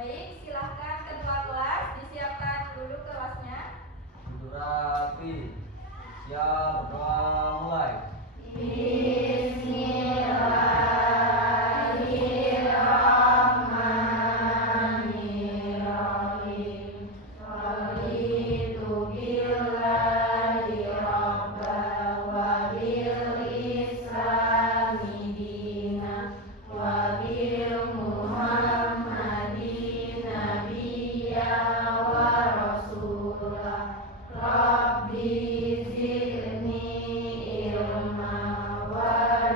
Baik, silahkan kedua kelas disiapkan dulu kelasnya. Duduk rapi. Siap, berdoa mulai. Bismillahirrahmanirrahim. Raditu billahi rabban wa bil islami dinan wa bil muhammadin nabiyyan wa rasulah. Rabbi zidni ilma wa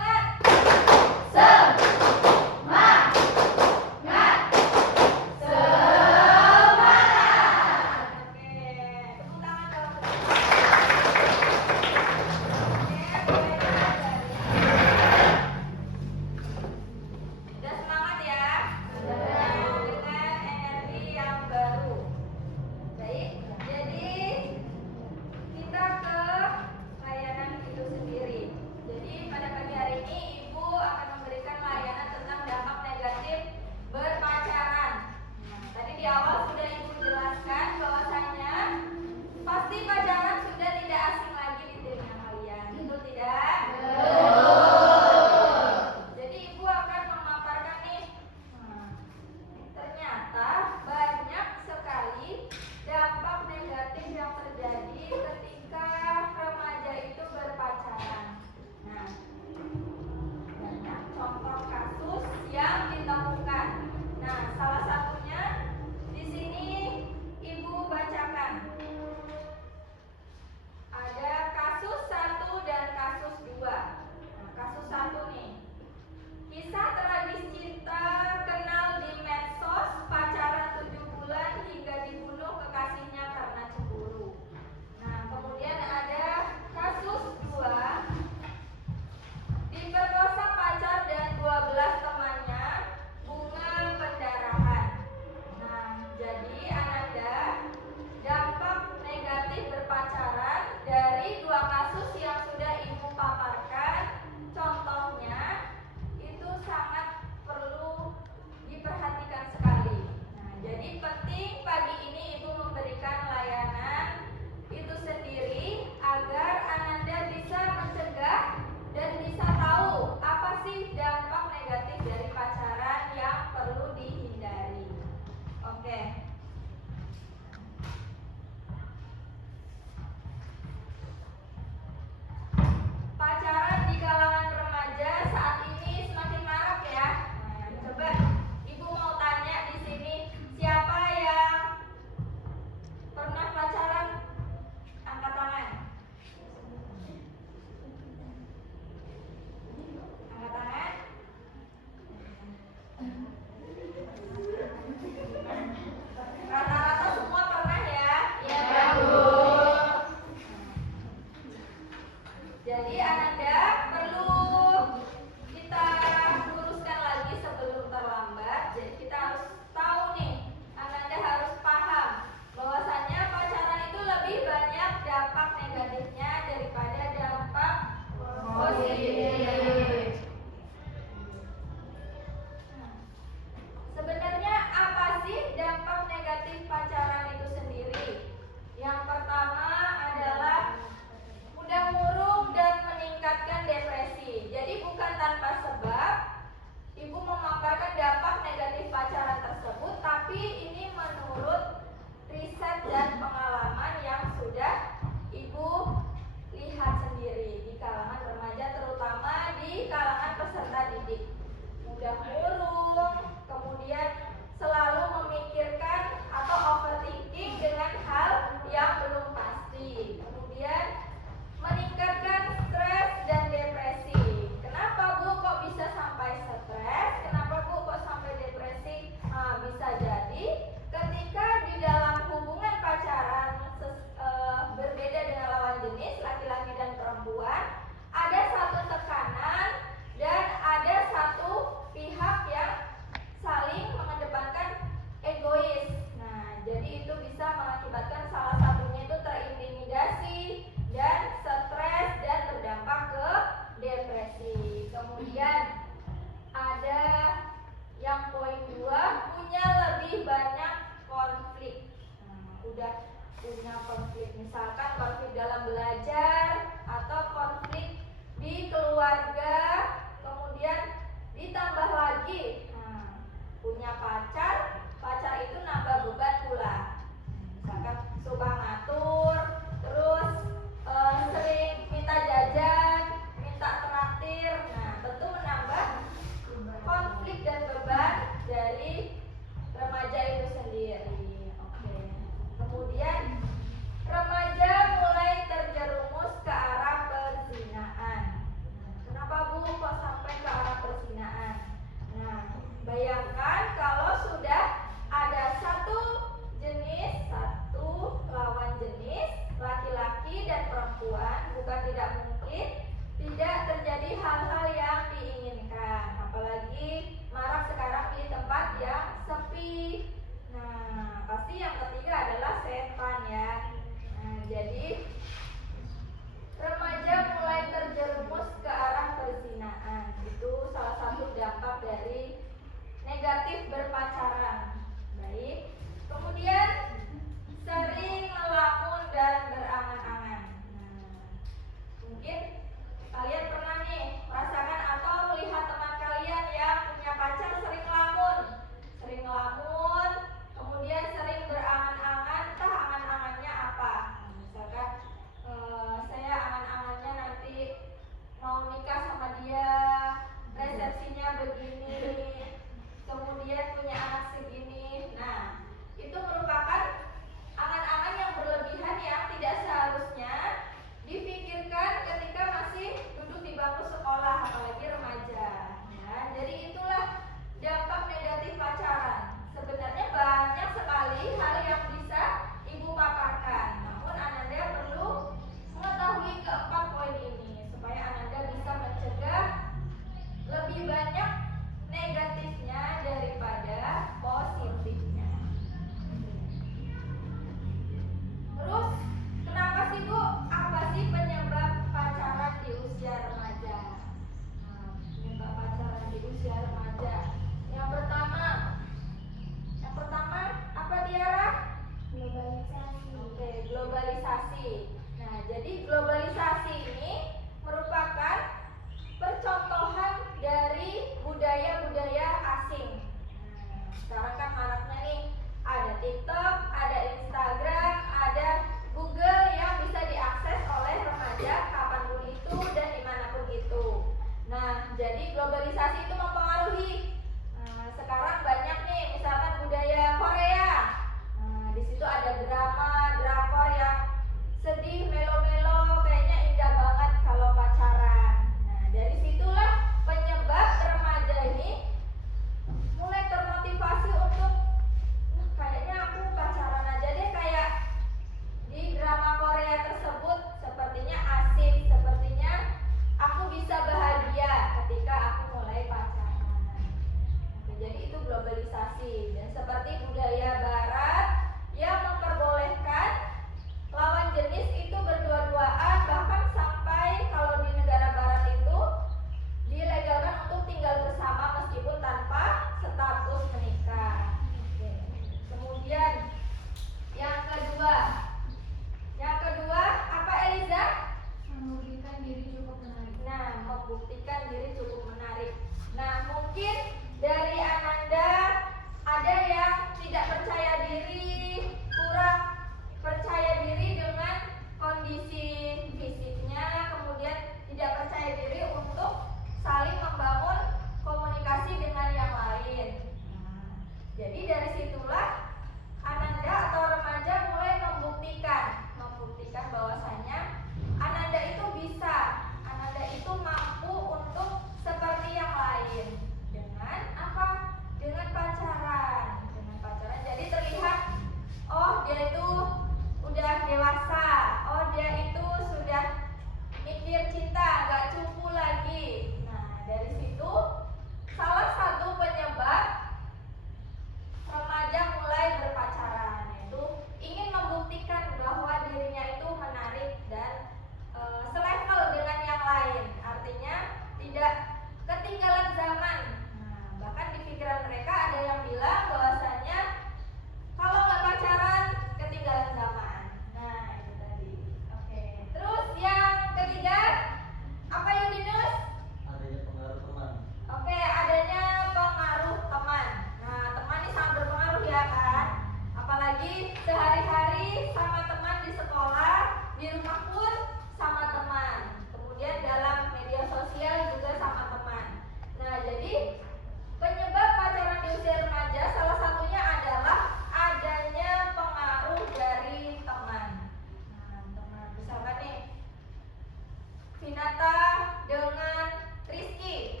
Vinata dengan Rizky.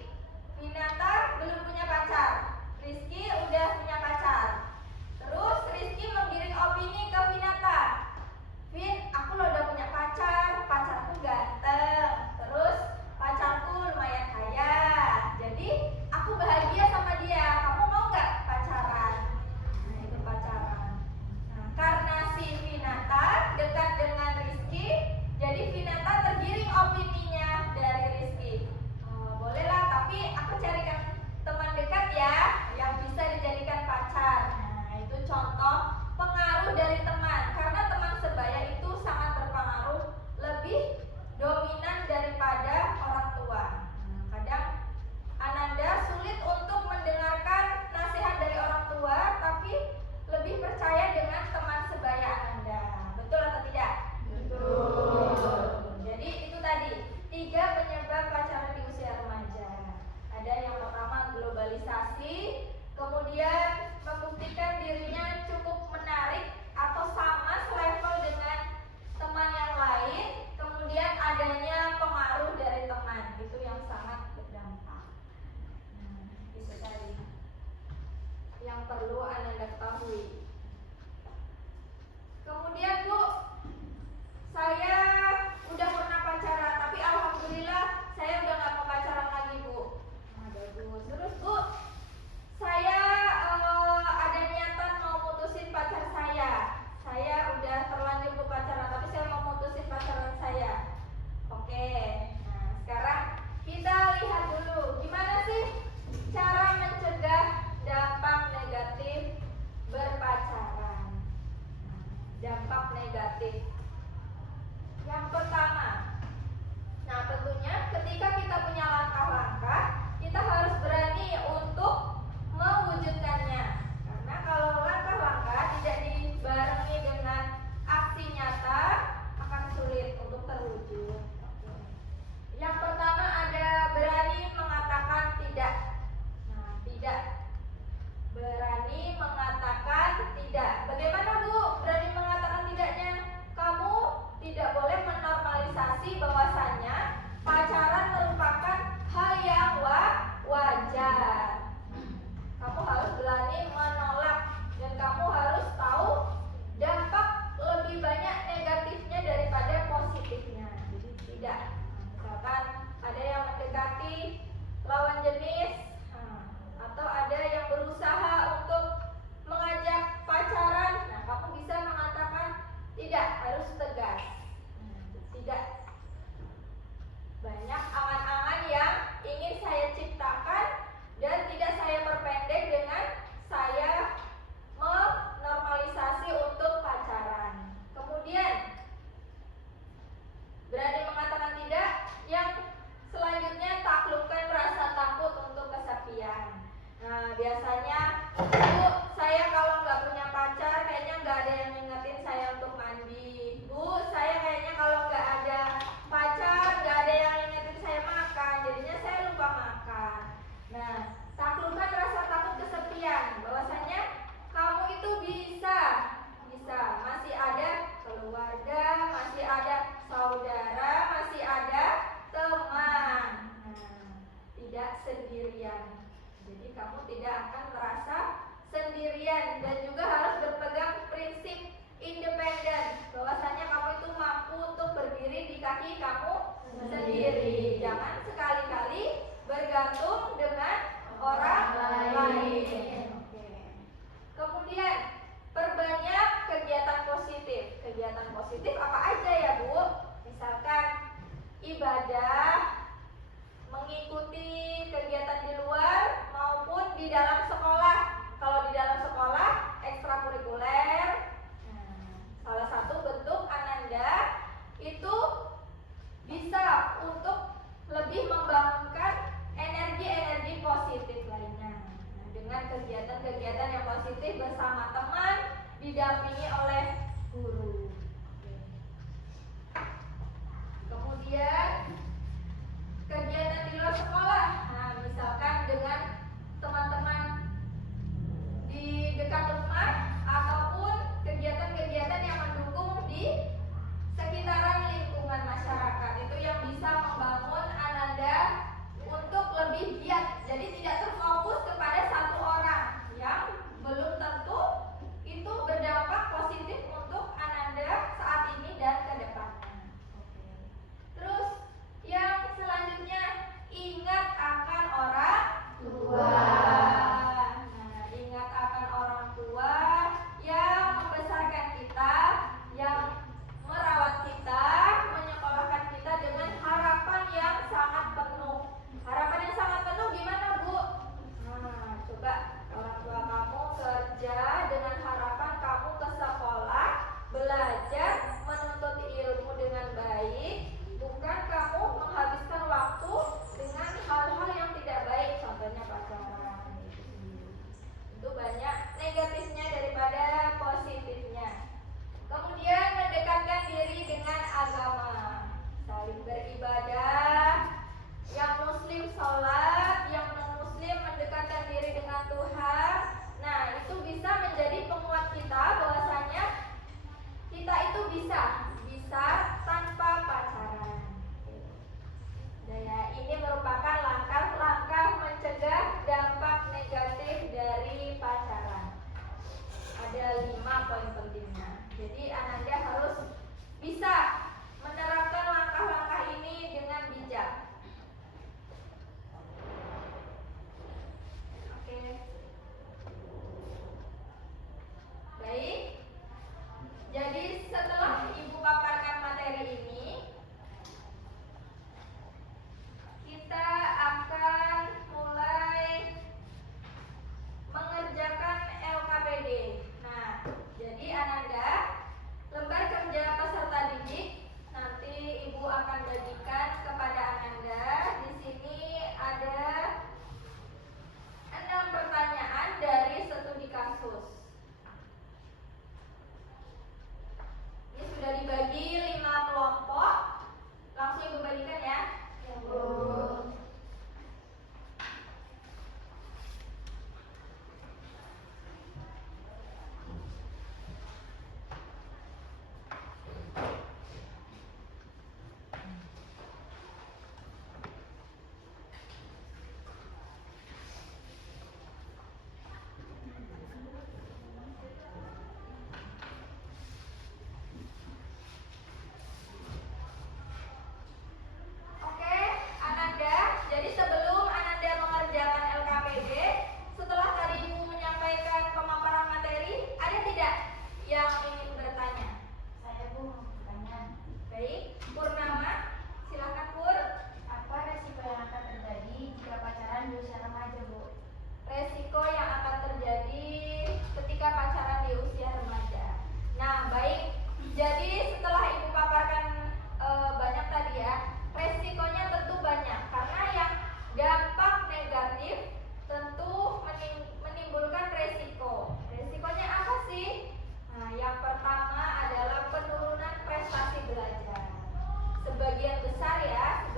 Vinata belum punya pacar, Rizky udah punya pacar. Terus Rizky menggiring opini ke Vinata. Vin, aku lo udah punya pacar, pacarku ganteng, terus pacarku lumayan kaya, jadi aku bahagia sama dia. Kamu mau nggak pacaran? Nah, itu pacaran. Nah, karena si Vinata dekat dengan Rizky, jadi Vinata tergiring opininya dari Rizky. Bolehlah, tapi aku carikan teman dekat ya, yang bisa dijadikan pacar. Nah, itu contoh pengaruh dari teman. Karena teman sebaya itu sangat berpengaruh, lebih dominan daripada orang tua. Nah, kadang Ananda sulit untuk mendengarkan nasihat dari orang tua, tapi lebih percaya dengan teman sebaya Ananda. Betul atau tidak? Betul. Jadi itu tadi 3 penyebab pacaran di usia remaja. Ada yang pertama globalisasi, kemudian membuktikan dirinya cukup menarik atau sama selevel dengan teman yang lain, kemudian adanya pengaruh dari teman, itu yang sangat berdampak. Itu tadi yang perlu Anda ketahui. Kemudian Bu, saya udah pernah pacaran, tapi alhamdulillah saya udah gak mau pacaran lagi Bu. Nah, bagus. Terus Bu, saya ada niatan mau mutusin pacar saya. Saya udah terlanjur berpacaran, tapi saya mau mutusin pacaran saya. Oke. Nah, sekarang kita lihat dulu gimana sih cara mencegah dampak negatif berpacaran. Dampak negatif. Yang pertama, nah tentunya ketika kita punya langkah-langkah, kita harus berani untuk mewujudkannya. Karena kalau langkah-langkah tidak dibarengi dengan aksi nyata, akan sulit untuk terwujud. Yang pertama ada berani mengatakan tidak. Nah, tidak. Berani mengatakan tidak. Bagaimana Bu berani mengatakan tidaknya? Kamu tidak boleh menormalisasi bahwasannya pacaran merupakan hal yang wajar. Kamu harus berani menolak, dan kamu harus tahu dampak lebih banyak negatifnya daripada positifnya. Jadi tidak. Misalkan ada yang mendekati lawan jenis, atau ada yang berusaha untuk mengajak pacaran, nah kamu bisa mengatakan tidak, harus tegas. Tidak. Banyak angan-angan yang ingin saya ciptakan dan tidak saya perpendek dengan saya menormalisasi untuk pacaran. Kemudian berani mengatakan tidak. Yang selanjutnya, taklukkan rasa takut untuk kesepian. Nah, biasanya Bu, saya kalau nggak punya pacar kayaknya nggak ada yang ngingetin saya untuk mandi. Bu, saya kayaknya kalau nggak ada pacar nggak ada yang ngingetin saya makan, jadinya saya lupa makan. Nah, taklukkan rasa takut kesepian, bahwasanya kamu itu bisa, masih ada keluarga, masih ada saudara, masih ada teman. Nah, tidak sendirian. Jadi kamu tidak akan merasa sendirian, dan juga harus berpegang prinsip independen, bahwasanya kamu itu mampu untuk berdiri di kaki kamu sendiri. Jangan sekali-kali bergantung dengan orang lain. Oke. Kemudian perbanyak kegiatan positif. Kegiatan positif apa aja ya Bu? Misalkan ibadah, mengikuti kegiatan di luar maupun di dalam sekolah. Kalau di dalam sekolah ekstrakurikuler. Salah satu bentuk Ananda itu bisa untuk lebih membangunkan energi-energi positif lainnya. Nah, dengan kegiatan-kegiatan yang positif bersama teman, didampingi oleh guru. Kemudian kegiatan di luar sekolah. Nah, misalkan dengan teman-teman di dekat rumah, ataupun kegiatan-kegiatan yang mendukung di sekitaran lingkungan masyarakat, itu yang bisa membangun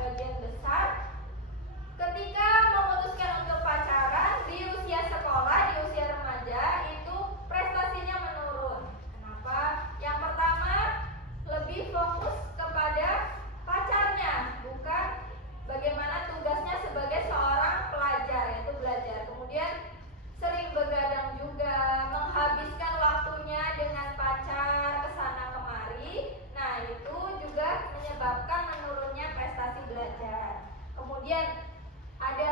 sebagian besar ketika memutuskan untuk pacaran di usia sekolah, di usia remaja itu prestasinya menurun. Kenapa? Yang pertama, lebih fokus kepada pacarnya, bukan bagaimana tugasnya sebagai seorang pelajar, yaitu belajar. Kemudian sering begadang juga, menghabiskan waktunya dengan pacar kesana kemari. Nah, itu juga menyebabkan menurunnya prestasi belajar. Kemudian ada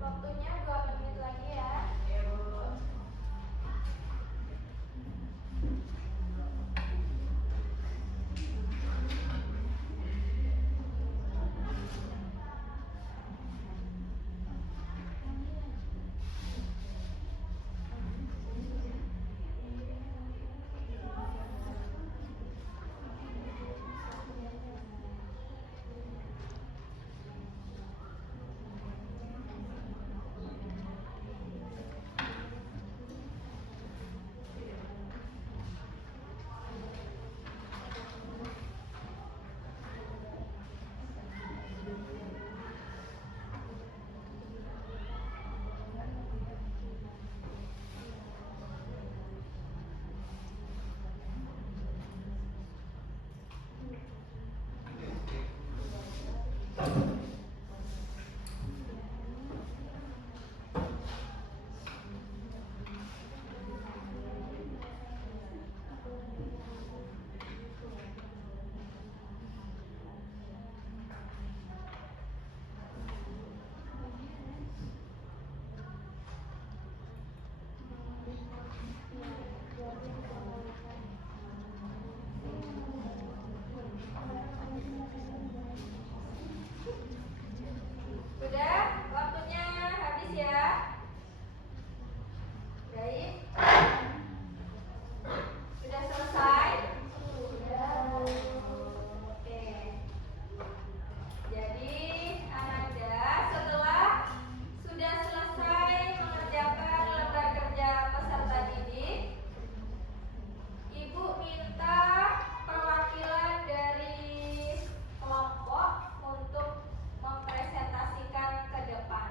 Waktunya 2 menit lagi ya. Sudah, waktunya habis ya. Baik. Sudah selesai? Oke. Jadi, Ananda setelah sudah selesai mengerjakan lembar kerja peserta didik, Ibu minta perwakilan dari kelompok untuk mempresentasikan ke depan.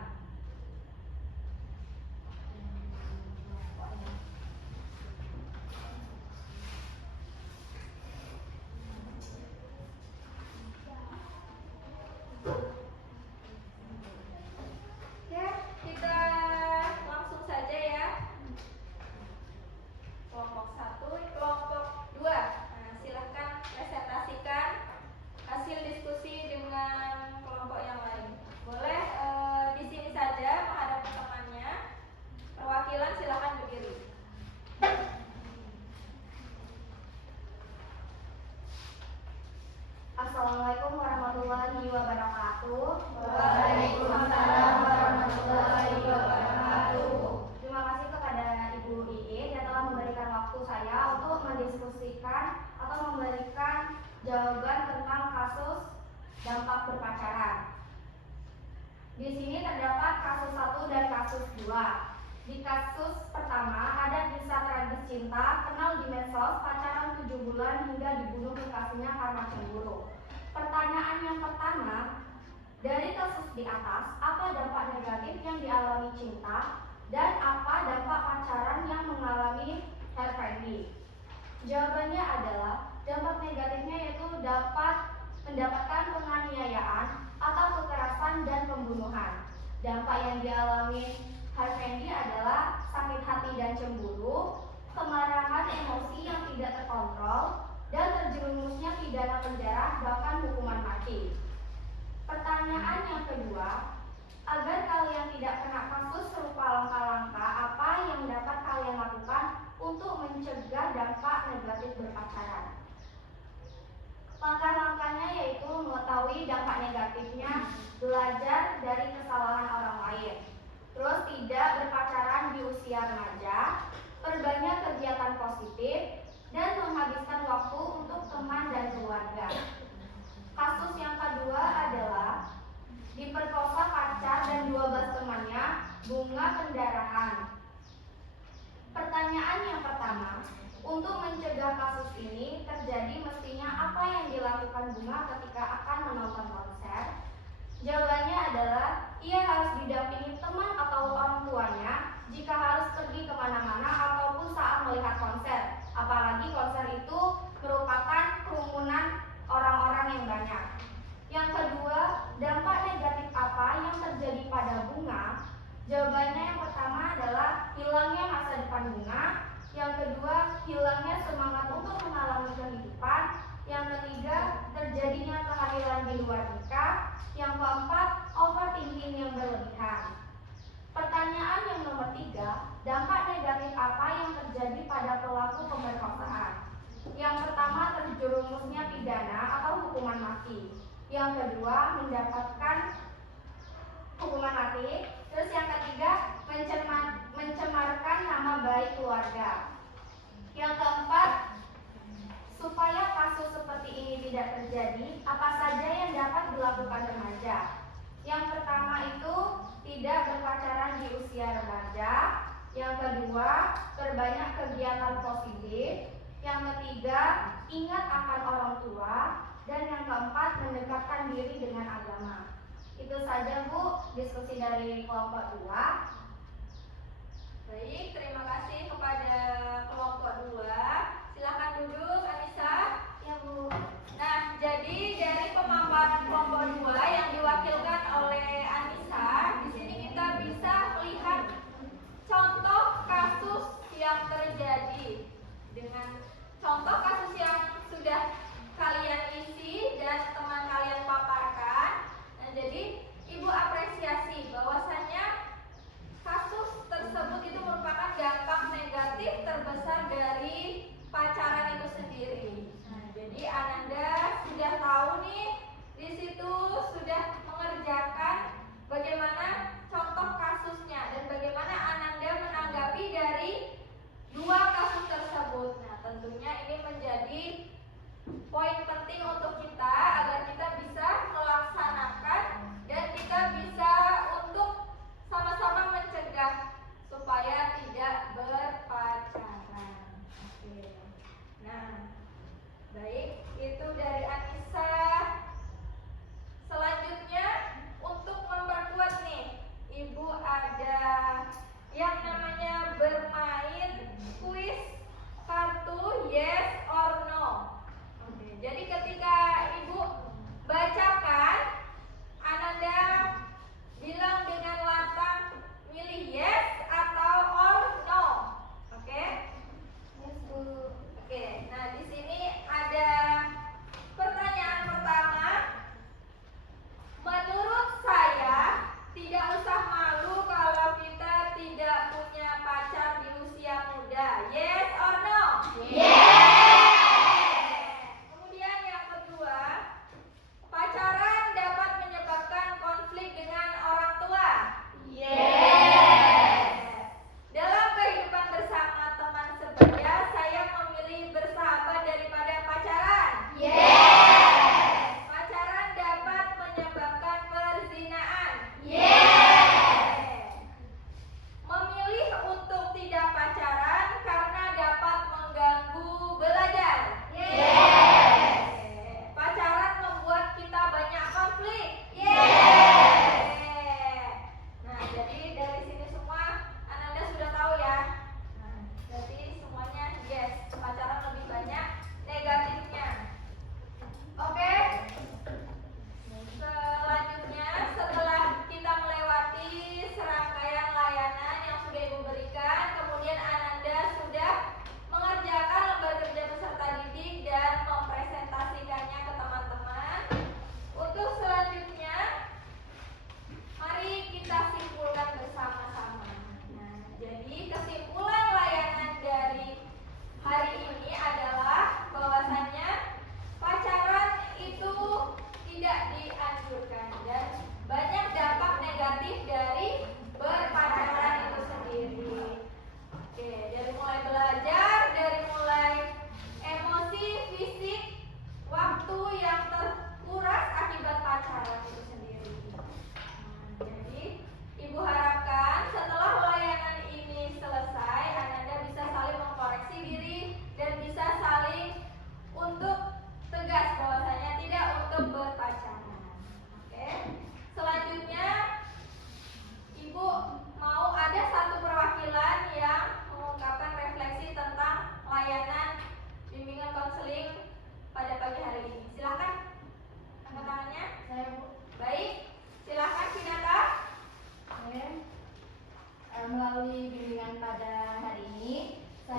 Oke, kita langsung saja ya. Kelompok 1, kelompok 2. Nah, silahkan presentasikan hasil diskusi dengan kelompok yang lain. Boleh di sini saja menghadap ke temannya. Perwakilan silahkan berdiri. Assalamualaikum warahmatullahi wabarakatuh. Waalaikumsalam warahmatullahi wabarakatuh. Terima kasih kepada Ibu Iin yang telah memberikan waktu saya untuk mendiskusikan atau memberikan jawaban tentang kasus dampak berpacaran. Di sini terdapat kasus 1 dan kasus 2. Di kasus pertama ada kisah tragis cinta, kenal di medsos, pacaran 7 bulan hingga dibunuh kekasihnya karena cemburu. Pertanyaan yang pertama, dari kasus di atas, apa dampak negatif yang dialami cinta dan apa dampak pacaran yang mengalami Harvey? Jawabannya adalah dampak negatifnya yaitu dapat mendapatkan penganiayaan atau kekerasan dan pembunuhan. Dampak yang dialami Harvey adalah sakit hati dan cemburu, kemarahan emosi yang tidak terkontrol, dan terjerumusnya pidana penjara bahkan hukuman mati. Pertanyaan yang kedua, agar kalian tidak kena kasus serupa langkah-langkah apa yang dapat kalian lakukan untuk mencegah dampak negatif berpacaran? Langkah-langkahnya yaitu mengetahui dampak negatifnya, belajar dari kesalahan orang lain, terus tidak berpacaran di usia remaja, perbanyak kegiatan positif, dan menghabiskan waktu untuk teman dan keluarga. Kasus yang kedua adalah diperkosa pacar dan 12 temannya, Bunga Pendarahan. Pertanyaan yang pertama, Untuk mencegah kasus ini terjadi, mestinya apa yang dilakukan Bunga ketika akan menonton konser? Jawabannya adalah ia harus didampingi teman atau orang tuanya jika harus pergi kemana-mana ataupun saat melihat konser. Apalagi konser itu merupakan kerumunan orang-orang yang banyak. Yang kedua, dampak negatif apa yang terjadi pada Bunga? Jawabannya yang pertama adalah hilangnya masa depan Bunga. Yang kedua, hilangnya semangat untuk mengalami kehidupan. Yang ketiga, terjadinya kehamilan di luar nikah. Yang keempat, overthinking yang berlebihan. Pertanyaan yang nomor 3, dampak negatif apa yang terjadi pada pelaku pemerkosaan? Yang pertama, terjerumusnya pidana atau hukuman mati. Yang kedua, mendapatkan hukuman mati. Terus yang ketiga, mencemarkan nama baik keluarga. Yang keempat, supaya kasus seperti ini tidak terjadi, apa saja yang dapat dilakukan remaja? Yang pertama itu tidak berpacaran di usia remaja. Yang kedua, perbanyak kegiatan positif. Yang ketiga, ingat akan orang tua. Dan yang keempat, mendekatkan diri dengan agama. Itu saja Bu, diskusi dari kelompok 2. Baik, terima kasih kepada kelompok 2. Silakan duduk, Anissa. Ya Bu. Nah, jadi dari pemaparan kelompok 2 yang diwakilkan oleh Anissa, di sini kita bisa melihat contoh kasus yang terjadi dengan contoh kasus yang sudah kalian isi dan teman kalian paparkan. Nah, jadi Ibu apresiasi bahwasannya kasus tersebut itu merupakan dampak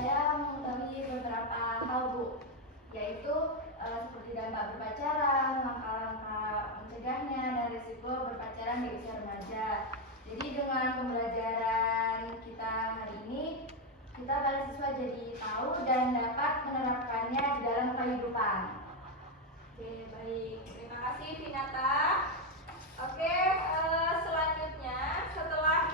saya mengetahui beberapa hal, Bu, yaitu seperti dampak berpacaran, langkah-langkah mencegahnya, dan risiko berpacaran di usia remaja. Jadi dengan pembelajaran kita hari ini, kita para siswa jadi tahu dan dapat menerapkannya di dalam kehidupan. Oke, baik. Terima kasih Vinata. Oke, selanjutnya setelah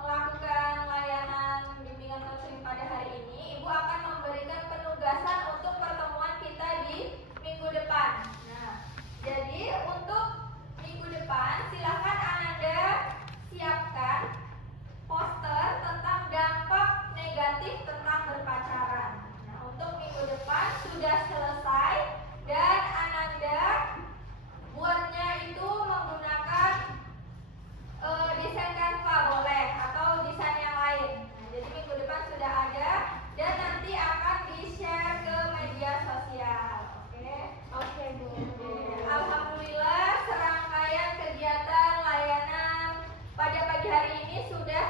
melakukan layanan bimbingan konseling pada hari ini, Ibu akan memberikan penugasan untuk pertemuan kita di minggu depan. Nah, jadi untuk minggu depan silakan Ananda siapkan poster tentang dampak negatif tentang berpacaran. Nah, untuk minggu depan sudah selesai dan Ananda buatnya itu menggunakan desain Canva boleh atau desain yang lain. Nah, jadi minggu depan sudah ada dan nanti akan di-share ke media sosial. Oke? Oke, Bu. Alhamdulillah serangkaian kegiatan layanan pada pagi hari ini sudah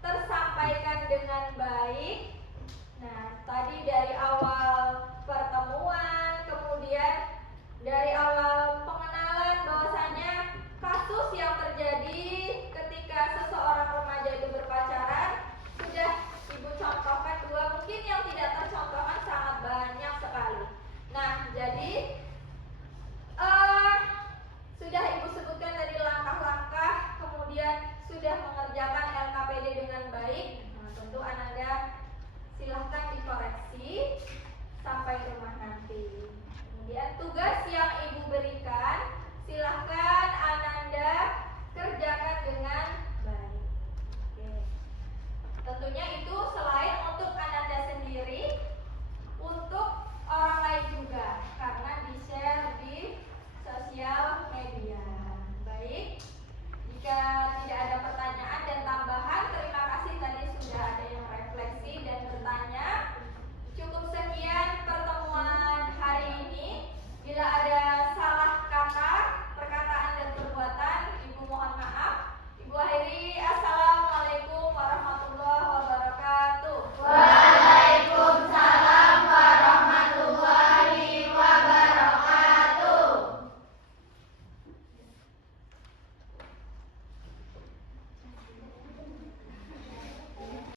tersampaikan dengan baik. Nah, tadi dari awal